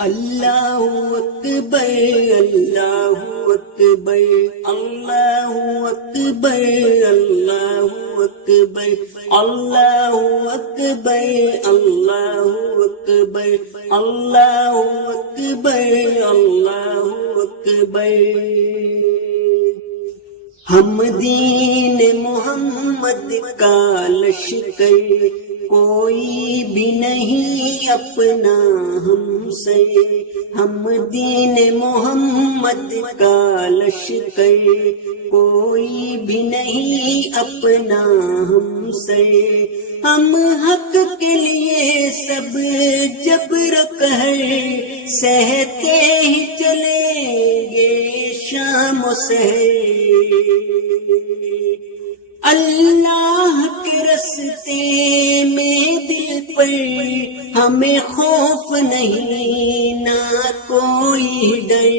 اللہ اکبر اللہ اکبر اللہ اکبر اللہ اکبر اللہ اکبر اللہ اکبر اللہ اکبر اللہ اکبر۔ ہم دین محمد کا لشکر، کوئی بھی نہیں اپنا ہم سے۔ ہم دین محمد کا لشکر، کوئی بھی نہیں اپنا ہم سے۔ ہم حق کے لیے سب جبر قہر سہتے ہی چلیں گے شام و سحر۔ اللہ کے راستے میں دل پر ہمیں خوف نہیں نہ کوئی ڈر۔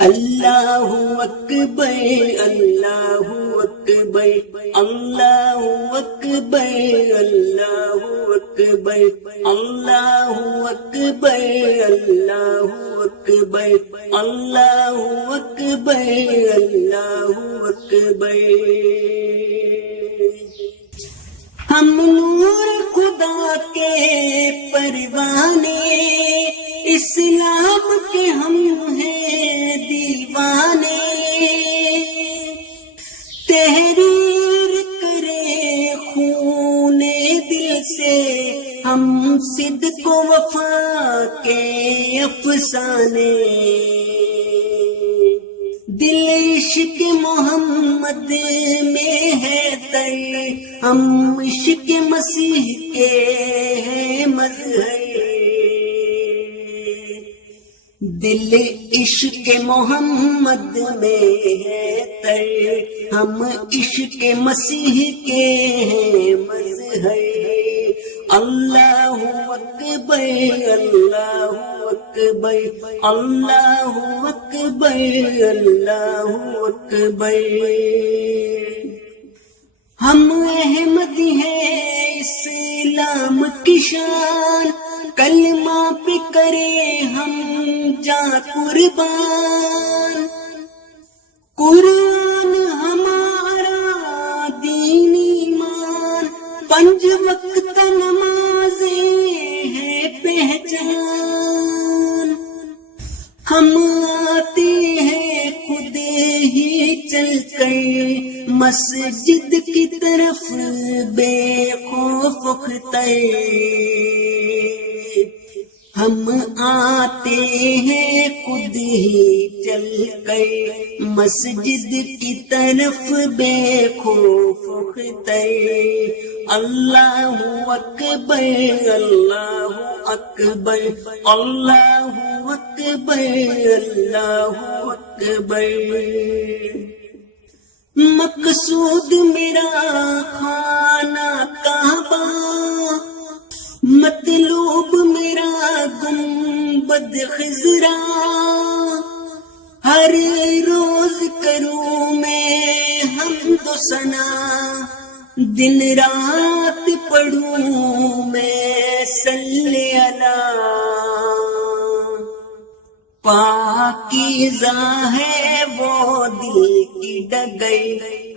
اللہ اکبر اللہ اکبر اللہ اکبر اللہ اکبر اللہ اکبر اللہ اکبر اللہ اکبر اللہ اکبر۔ ہم نور خدا کے پروانے، اسلام کے ہم ہیں دیوانے۔ تحریر کرے خون دل سے ہم صدق و وفا کے افسانے۔ دل عشق محمد میں ہے تر، ہم عشق مسیح کے ہیں مظہر۔ دل عشق محمد میں ہے تر، ہم عشق مسیح کے ہیں مظہر۔ اللہ اکبر اللہ اکبر اللہ اکبر اللہ اکبر۔ ہم احمدی ہیں اسلام کی شان، کلمہ پہ کرے ہم جاں قربان۔ قرآن ہمارا دین ایمان، 5 وقت نمازیں ہے پہچان۔ ہم آتے ہیں خود ہی چل کر مسجد کی طرف بے خوف اختر۔ ہم آتے ہیں خود ہی چل کر مسجد کی طرف بے خوف اختر۔ اللہ اکبر اللہ اکبر اللہ اکبر اللہ اکبر۔ مقصود میرا خانہ کعبہ، مطلوب میرا گنبد خضرا۔ ہر روز کروں میں حمد و ثنا، دن رات پڑھوں میں صلی اللہ۔ پاکیزہ ہے وہ دل کی ڈگر،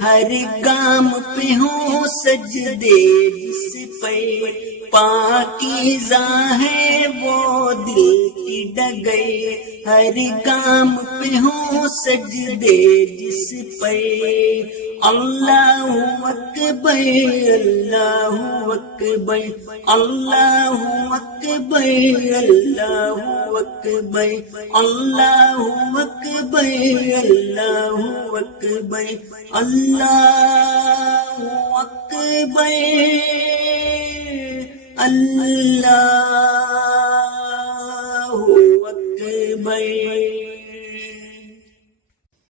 ہر گام پہ ہوں سجدے جس پر۔ پاکیزہ ہے وہ دل کی ڈگر، ہر گام پہ ہوں سجدے جس پر۔ اللہ اکبر اللہ اکبر اللہ اکبر اللہ اکبر اللہ اکبر اللہ اکبر اللہ اکبر اللہ اکبر۔